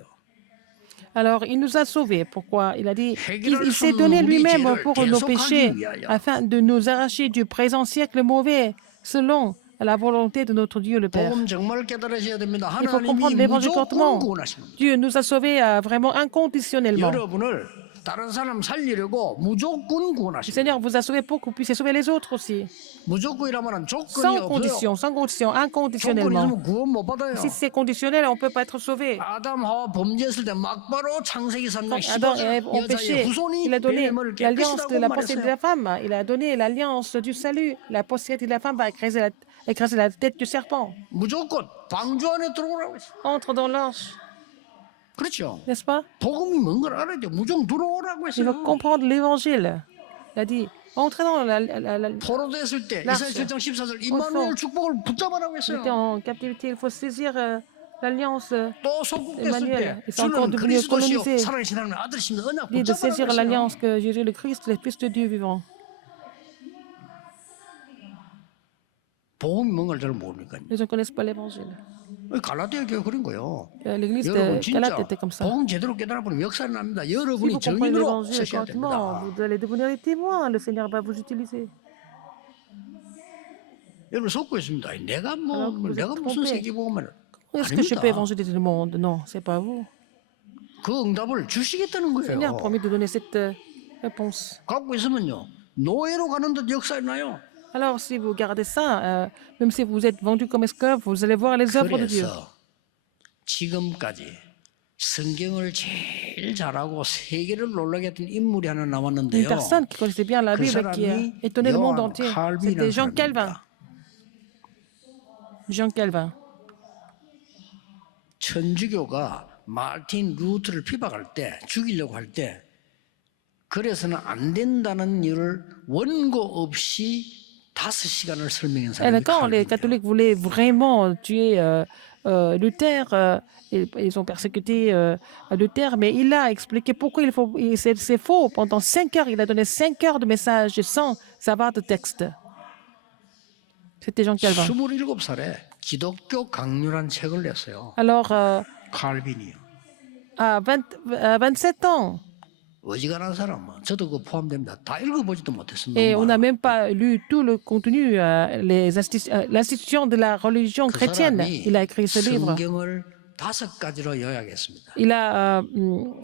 Alors, il nous a sauvés. Pourquoi? Il a dit qu'il s'est donné lui-même pour nos péchés, afin de nous arracher du présent siècle mauvais, selon la volonté de notre Dieu le Père. 복음 정말 깨달으셔야 됩니다. Il faut comprendre 하나님이 l'évangile 무조건 correctement. 구원하십니다. Dieu nous a sauvés vraiment inconditionnellement. 여러분을 다른 사람 살리려고 무조건 Le 구원하십니다. Seigneur vous a sauvés pour que vous puissiez sauver les autres aussi. 무조건이라면 조건이 Sans 없어요. condition, sans condition, 조건이 inconditionnellement. 있으면 구원 못 받아요. Si c'est conditionnel, on ne peut pas être sauvé. 아담 하와 범죄했을 때 막바로 창세기 3장 Quand Adam et 15절 Ève ont 여자의 péché, 후손이 il a donné 뱀을 l'alliance de 깨끗이라고 la postérité de 말했어요. la femme. Il a donné l'alliance du salut. La postérité de la femme va écraser la tête du serpent. 무조건 방주 안에 들어오라고 했어요. Entre dans l'arche, 그렇죠. n'est-ce pas? 복음이 뭔 걸 알아야 돼. 무조건 들어오라고 Il va 했어요. comprendre l'évangile. Il a dit, entrez dans 포로됐을 때 l'arche. 이사야 7장 14절 임마누엘 축복을 붙잡아라고 Il était 했어요. en captivité. Il faut saisir l'alliance. 또 소국됐을 때 Emmanuel, ils sont encore 주는 devenus 그리스도시요 colonisés. 살아계신 하나님의 아들이십니다. 언약 Il dit de saisir 붙잡아라고 했어요. l'alliance que Jésus le Christ, le Fils de Dieu vivant. 복음이 뭔가를 잘 모르니까요. Les gens ne connaissent pas l'évangile. 갈라디아 교회 그런 거예요. L'église 여러분 de 진짜 Galate était comme ça. 복음 제대로 깨달아보면 역사는 납니다. Si 여러분이 vous comprenez 증인으로 l'évangile 서셔야 correctement, 됩니다. vous allez devenir les témoins. Le Seigneur va vous utiliser. 여러분 속고 있습니다. 내가 Alors, vous 내가 êtes 무슨 trompé. 세계 복음을 Est-ce que je peux 아닙니다. évangéliser le monde? Non, c'est pas vous. 그 응답을 주시겠다는 Le Seigneur a 거예요. promis de donner cette réponse. 갖고 있으면요 노예로 가는 듯 역사에 나요. Alors, si vous gardez ça, même si vous êtes vendu comme esclave, vous allez voir les œuvres de Dieu. 그래서 지금까지 성경을 제일 잘하고 세계를 놀라게 했던 인물이 하나 Une 남았는데요. personne qui connaissait bien la 그 Bible, qui a 사람이 étonné le monde 요한 entier, 칼빈이라는 c'était Jean Calvin. 사람입니다. Jean Calvin. 천주교가 마틴 루트를 비박할 때 죽이려고 할 때 그래서는 안 된다는 이유를 원고 없이 5시간을 설명한 Et 사람이 quand les 칼빈이에요. catholiques voulaient vraiment tuer Luther, ils ont persécuté Luther, mais il a expliqué pourquoi c'est faux. Pendant 5 heures, il a donné 5 heures de messages sans savoir de texte. C'était Jean Calvin. 27살에 기독교 강률한 책을 냈어요. Alors, 칼빈이요. à 27 ans, 어지간한 사람은 저도 그 포함됩니다. 다 읽어보지도 못했어요. et on 너무 n'a 많아. même pas lu tout le contenu, l'institution de la religion 그 chrétienne. 사람이 Il a écrit ce livre. 성경을 5가지로 요약했습니다. Il a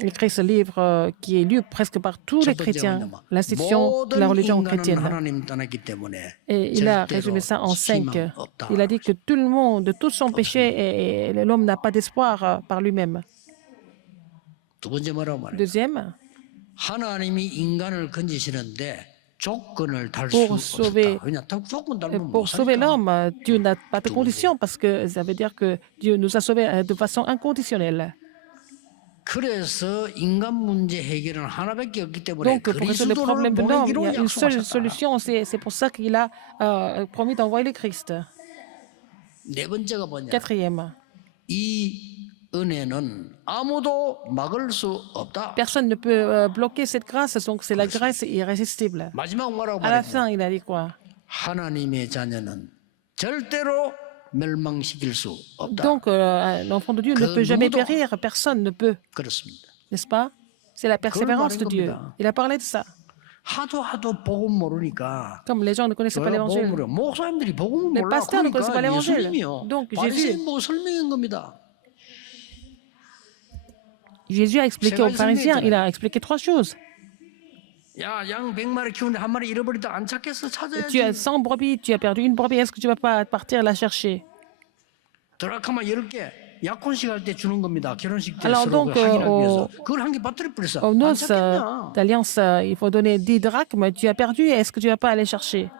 écrit ce livre qui est lu presque par tous les 첫 번째 chrétiens, 뭐냐면 l'institution de la 모든 religion 인간은 chrétienne. 하나님 떠났기 때문에 Et il a 절대로 résumé ça en 5. 희망 없다. Il a dit que tout le monde, de tout son péché, et l'homme n'a pas d'espoir par lui-même. 두 번째 뭐라고 말해요? Deuxième, 하나님이 인간을 건지시는데 조건을 달 수 Pour 없었다. sauver- 왜냐? 조건 달면 못 pour sauver 사니까. l'homme, Dieu n'a pas de conditions parce que ça veut dire que Dieu nous a sauvés de façon inconditionnelle. 그래서 인간 문제 해결은 하나밖에 없기 때문에 Donc, pour résoudre le 그리스도를 problème de l'homme, il y 보내기로 a une seule 약속하셨다. solution, c'est pour ça qu'il a promis d'envoyer le Christ. 네 번째가 뭐냐? Quatrième, 이 은혜는 아무도 막을 수 없다. personne ne peut bloquer cette grâce, donc c'est la grâce irrésistible. 마지막 뭐라고 À la 말했냐? fin, il a dit quoi? 하나님의 자녀는 절대로 멸망시킬 수 없다. Donc, l'enfant de Dieu ne peut jamais périr, personne ne peut, 그렇습니다. n'est-ce pas? C'est la persévérance de Dieu. Il a parlé de ça. 하도 복음 모르니까 Comme les gens ne connaissaient pas 복음 l'évangile. 모르. 목사님들이 복음 Les 몰라. pasteurs ne connaissent pas 그러니까 l'évangile. 예수님이요. Donc, 바리새인 보고 설명한 겁니다. Jésus a expliqué aux pharisiens, il a expliqué 3 choses. 야, 양 100마리 키우는데 한 마리 잃어버리다 안 찾겠어? Tu as 찾아야지. 100 brebis, tu as perdu une brebis, est-ce que tu vas pas partir la chercher? 드라크마 10개 약혼식 할 때 주는 겁니다. 결혼식 때 Alors 서로 donc, 확인하기 위해서. 그걸 한 개 빠뜨려 버렸어. Aux 안 noces 찾겠냐? d'alliance, il faut donner 10 drachmes, tu as perdu, est-ce que tu vas pas aller chercher?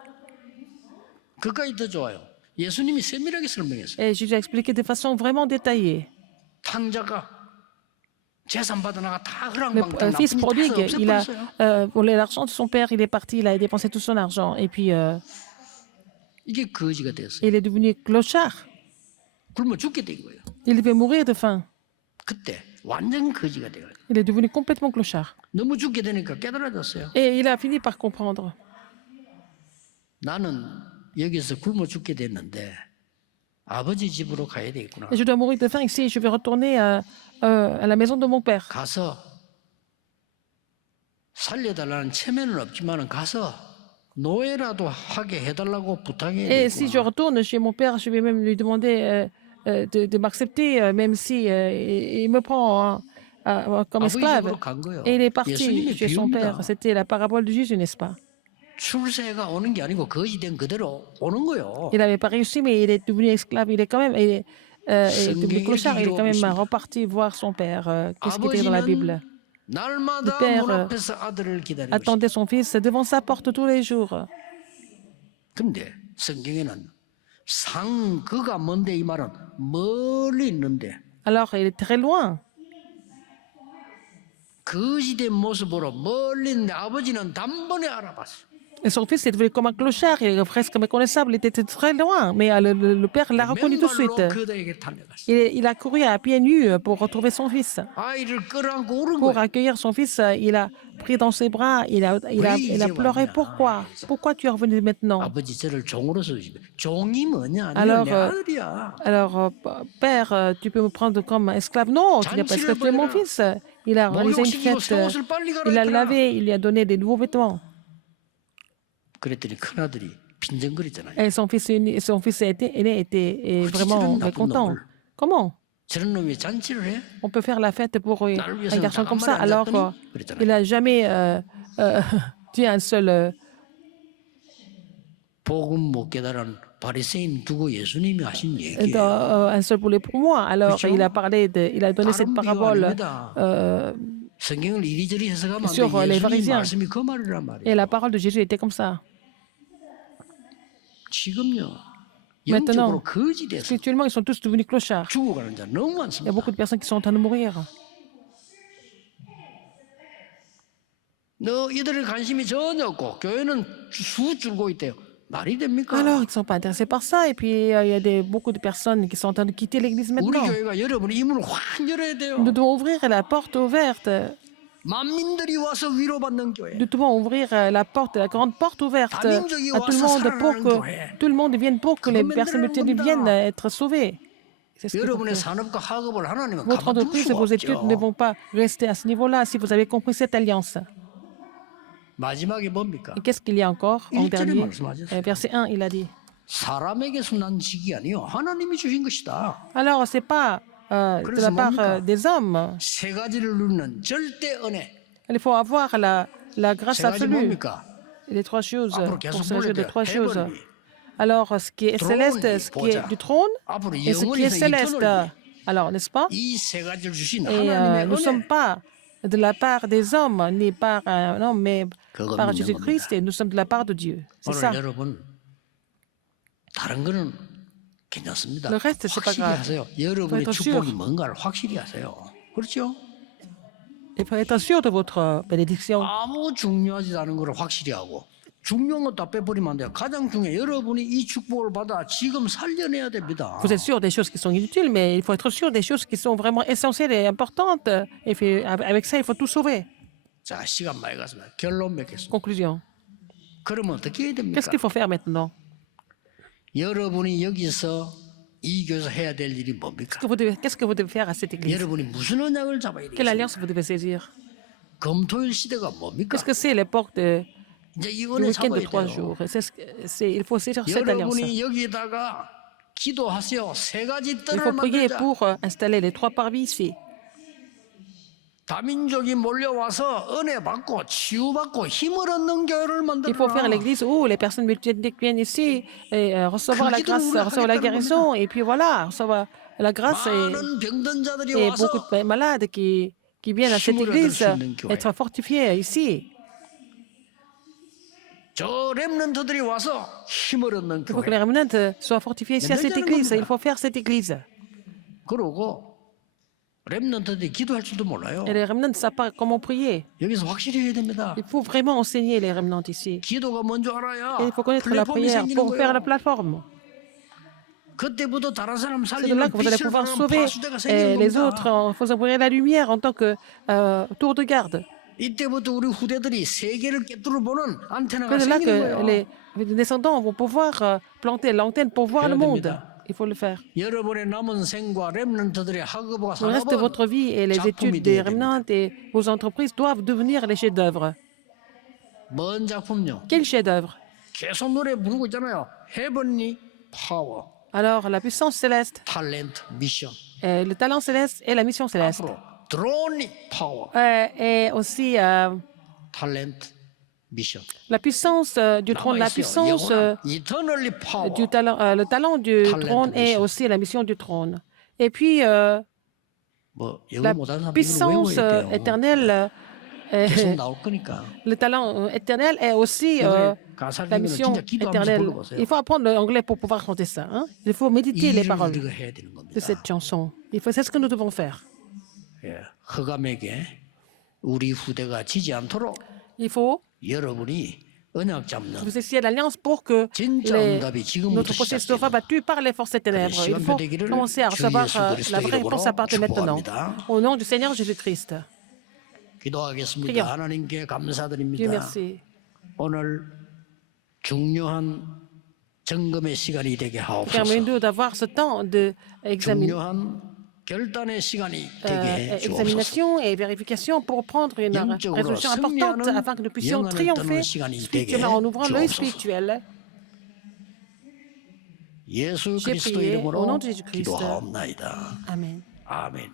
그까지 더 좋아요. 예수님이 세밀하게 설명했어요. Et Jésus a expliqué de façon vraiment détaillée. 탕자가 재산 받아나가 다 Le 허랑방탕 fils 나쁜 prodigue, 짓 il a 없애버렸어요. volé l'argent de son père, il est parti, il a dépensé tout son argent, et puis 이게 거지가 됐어요. il est devenu clochard. 굶어 죽게 된 거예요. Il devait mourir de faim. 그때 완전 거지가 돼요. Il est devenu complètement clochard. 너무 죽게 되니까 깨달아졌어요. Et il a fini par comprendre. 나는 여기서 굶어 죽게 됐는데 아버지 집으로 가야 되겠구나. Et je dois mourir de faim ici, je vais retourner à la maison de mon père. 가서 살려달라는 체면은 없지만은 가서 노예라도 하게 해달라고 부탁해야 Et si je 되겠구나. retourne chez mon père, je vais même lui demander de m'accepter, même si il me prend comme 아버지 esclave. 집으로 간 거예요. Et il est parti 예수님의 chez son 비유입니다. père. C'était la parabole de Jésus, n'est-ce pas? 출세가 오는 게 아니고 거지된 그대로 오는 거예요. Il n'avait pas réussi, mais il est devenu esclave. Il est quand même, il est devenu clochard. Il est quand même reparti voir son père. Qu'est-ce qui était dans la Bible? 아버지는 날마다 Le père, 문 앞에서 아들을 기다리고 있어요. Attendait son fils devant sa porte tous les jours. 근데 성경에는 그가 먼데 이 말은 멀리 있는데 Alors, il est très loin. 거지된 모습으로 멀리 있는데 아버지는 단번에 알아봤어. Et son fils est devenu comme un clochard. Il est presque méconnaissable. Il était très loin. Mais le père l'a reconnu tout de suite. 맨발로 그들에게 달려갔어. Il a couru à pieds nus pour retrouver son fils. 아이를 끌어안고 울은 Pour 거야. accueillir son fils, il a pris dans ses bras. Il a pleuré. Pourquoi? Pourquoi tu es revenu maintenant? 아버지 저를 종으로서 종이 뭐냐? Alors, 내 아들이야. Alors, père, tu peux me prendre comme esclave? Non, tu n'es pas esclave, tu es mon fils. Il a réalisé une 목욕시키고 fête. 새 옷을 빨리 Il l'a 갈아입혀라. lavé, il lui a donné des nouveaux vêtements. 그랬더니 큰 아들이 빈정거리잖아요. Et son fils aîné était vraiment mécontent. Comment 저런 놈이 잔치를 해? on peut faire la fête pour un garçon comme ça 안 alors 잤더니 qu'il 그랬잖아요. n'a jamais tué un seul. 복음 못 깨달은 바리새인 두고 예수님이 하신 얘기예요. Un seul poulet pour moi. Alors il a il a donné cette 다른 비유 parabole 아닙니다. 성경을 이리저리 해석하면 안 sur 돼. les 예수님 pharisiens. 말씀이 그 말이란 말이에요. Et la parole de Jésus était comme ça. 지금요. Maintenant, 영적으로 거지 돼서 spirituellement, ils sont tous devenus clochards. 죽어가는 자 너무 Il y a 많습니다. beaucoup de personnes qui sont en train de mourir. 너 이들의 관심이 전혀 없고 교회는 수 줄고 있대요. 말이 됩니까? Alors, ils ne sont pas intéressés par ça. Et puis, il y a beaucoup de personnes qui sont en train de quitter l'Église 우리 maintenant. 교회가 여러분이 이 문을 확 열어야 돼요. Nous devons ouvrir la porte ouverte. 만민들이 와서 위로받는 교회. Nous devons ouvrir la porte, la grande porte ouverte à tout le monde pour que tout le monde vienne, pour que les personnes multitudes viennent être sauvées. C'est ce qu'il faut 여러분의 faire. 산업과 학업을 하나님은 Votre 가만둘 entreprise et 수가 vos études ne 없죠. vont pas rester à ce niveau-là si vous avez compris cette alliance. 마지막에 뭡니까? Et qu'est-ce qu'il y a encore en 일절에 dernier? 말씀하셨어요. Verset 1, il a dit. 사람에게서 난 직이 아니요 하나님이 주신 것이다. Alors, ce n'est pas de la part des hommes. 세 가지를 누리는 절대 은혜. Il faut avoir la grâce 세 가지 absolue. 뭡니까? Les trois choses, 앞으로 pour 계속 s'agir de 불러야 trois 돼요. choses. heavenly, Alors, ce qui est céleste, ce qui est du trône, 앞으로 et ce qui est 영원히서 céleste. eternally. Alors, n'est-ce pas? 이 세 가지를 주신 Et 하나님의 nous ne sommes 은혜. pas de la part des hommes, ni par un homme, mais 그거 par 믿는 Jésus-Christ, et nous sommes de la part de Dieu. C'est 오늘 ça. 여러분 다른 거는 괜찮습니다. Le reste, c'est pas 확실히 grave. 하세요. 여러분의 être 축복이 sûr. 뭔가를 확실히 하세요. 그렇죠? Il faut être sûr de votre bénédiction. 아무 중요하지 않은 거를 확실히 하고 중요한 거 다 빼버리면 안 돼요. 가장 중요해 여러분이 이 축복을 받아 지금 살려내야 됩니다. Vous êtes sûr des choses qui sont inutiles, mais il faut être sûr des choses qui sont vraiment essentielles et importantes. Et puis, avec ça, il faut tout sauver. 자, 시간 많이 갔습니다. 결론 맺겠습니다. Conclusion. 그러면 어떻게 해야 됩니까? Qu'est-ce qu'il faut faire maintenant? 여러분이 여기서 이 교회에서 해야 될 일이 뭡니까? Qu'est-ce que vous devez faire à cette église? 여러분이 무슨 언약을 잡아야 Quelle 되겠습니까? alliance vous devez saisir? 금토일 시대가 뭡니까? Qu'est-ce que c'est l'époque 이제 이 du 은혜 week-end de 잡아야 3 돼요. jours? Il faut saisir cette alliance. 여러분이 여기다가 기도하세요. 세 가지 Il 뜰을 faut prier 만들자. pour installer les 3 parvis ici. 다민족이 몰려와서 은혜 받고 치유받고 힘을 얻는 교회를 Il faut faire 만들어라. l'église où les personnes multiethniques viennent ici et recevoir la grâce, recevoir la guérison, et puis voilà, recevoir la grâce 많은 병든 자들이 et 와서 beaucoup de malades qui viennent à cette 힘을 얻을 église 수 있는 교회. être fortifiés ici. 저 렘넌트들이 와서 힘을 얻는 Il faut 교회. que les remnants soient fortifiés ici à cette église. Il faut faire cette église. 그러고 렘넌트들이 기도할 줄도 몰라요. Et les remnants ne savent pas comment prier. 여기서 확실히 해야 됩니다. Il faut vraiment enseigner les remnants ici. 기도가 뭔지 알아야 Et il faut connaître la 플랫폼이 prière 생기는 pour faire la 거예요. plateforme. 그때부터 다른 사람 C'est de là 살리는 que vous allez 빛을 pouvoir 발하는 sauver 파수대가 생기는 les 겁니다. autres en faisant briller la lumière en tant que tour de garde. 이때부터 우리 후대들이 세계를 꿰뚫어 보는 안테나가 C'est de là 생기는 que 거예요. les descendants vont pouvoir planter l'antenne pour voir le monde. Il faut le faire. 여러분의 남은 생과 렘넌트들의 학업과 Le reste de 산업은 votre vie et les 작품이 études des 돼야 됩니다. remnants et vos entreprises doivent devenir les chefs-d'œuvre. 뭔 작품요? Quel chef-d'œuvre? 계속 노래 부르고 있잖아요. Heavenly Power, Alors, la puissance céleste, Talent, Mission. le talent céleste et la mission céleste. 앞으로 Throne Power, Et aussi Talent, Mission. la puissance du trône, la puissance Eternally Power. du talent, le talent du Talent trône et mission. aussi la mission du trône. Et puis, 뭐 영어 la 못하는 사람 이걸 puissance 외워야 돼요. éternelle, 계속 나올 거니까. le talent éternel est aussi 가사를 la 읽으면 mission 진짜 기도하면서 éternelle. 불러보세요. Il faut apprendre l'anglais pour pouvoir chanter ça. Hein? Il faut méditer 이 les 일을 paroles 우리가 해야 되는 de 겁니다. cette chanson. C'est ce que nous devons faire. 예, 흑암에게 우리 후대가 지지 않도록 Il faut 여러분이 언약 잡는 vous essayer l'alliance pour que 진짜 응답이 지금부터 notre processus 시작되는 soit battu par les forces ténèbres. Il 시간표 faut 되기를 commencer à 주 recevoir 예수 la 그리스도의 vraie réponse à partir de maintenant. 축복합니다. Au nom du Seigneur Jésus-Christ. 기도하겠습니다. prions. 하나님께 Dieu 감사드립니다. merci. 오늘 중요한 점검의 시간이 되게 하옵소서. Permets-nous d'avoir ce temps 중요한 결단의 시간이 되게 해 주옵소서. examination et vérification pour prendre une 영적으로 résolution importante 승리하는 afin que nous puissions 영안을 triompher 떠는 시간이 되게 spirituellement en ouvrant l'œil 주옵소서. spirituel. 예수 J'ai 그리스도 prié au nom 이름으로 de Jésus-Christ. 기도하옵나이다. Amen. 아멘.